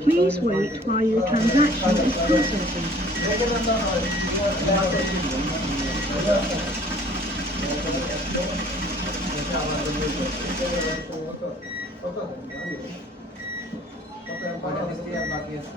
Please wait while your transaction is processing. বাকি আছে